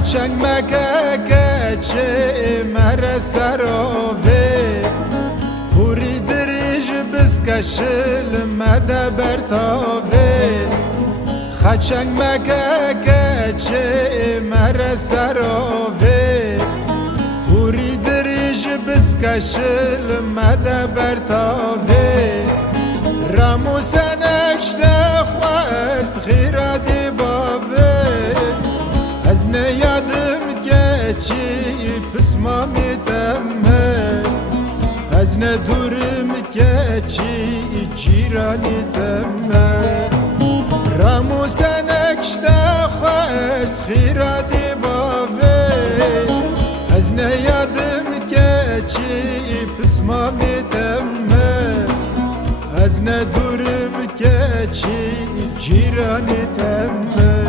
خچنگ مکه چه مر سراوه پوری دریج بسکشل مده برتاوه خچنگ مکه چه مر سراوه پوری دریج بسکشل مده برتاوه رامو سنکشته خواست خیره دی باوه از نیادم که چی پسمامی تمه از ندورم که چی جیرانی تمه رامو سنکشته خواست خیره دی باوه از نیادم که چی پسمامی تمه از ندورم که چی جیرانی تمه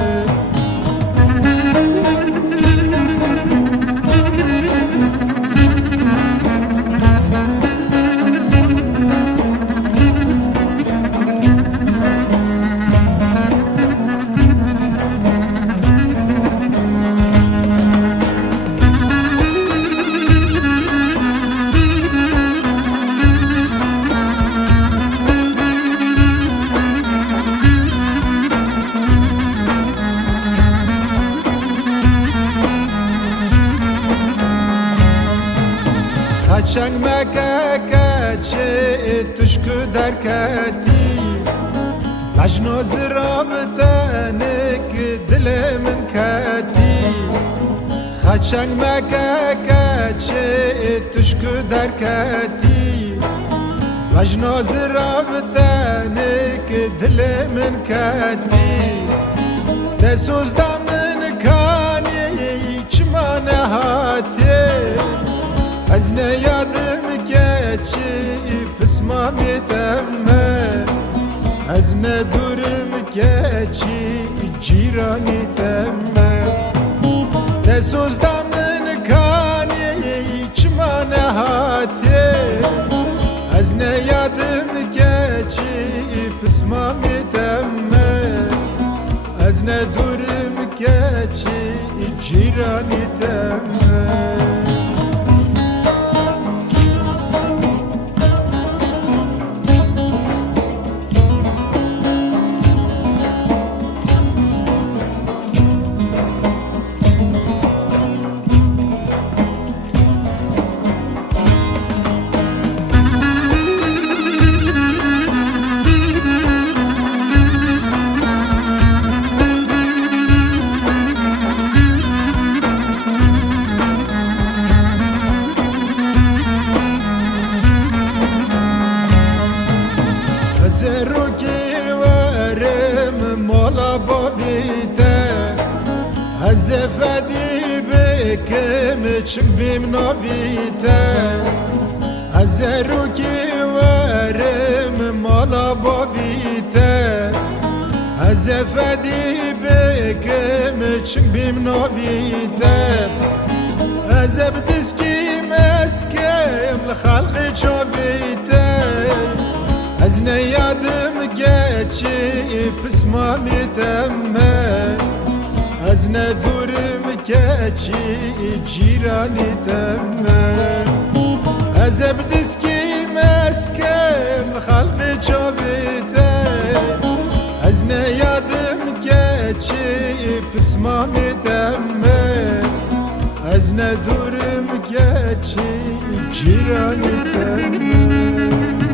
خچنگ مکه چه تشکو درکتی مجنو زرابتنک دل من کتی خچنگ مکه چه تشکو درکتی مجنو زرابتنک دل من کتی دسوز دامن کانی چمان هاتی از نیادم که چی پسمامی تمه از ندورم که چی جیرانی تمه دسوز دامن کانی چمان هاتی از نیادم که چی پسمامی تمه از ندورم که چی جیرانی تمه زروکی ورم مولا بابیده از فدی بکم چک بیم نویده از زروکی ورم مولا بابیده از فدی بکم چک بیم نویده از بدسکی مسکم لخلق چوبیده از نیادم که چی پسمامی تمه از ندورم که چی جیرانی تمه از بدسکی مسکه Ez ne durum geçi ciranı teme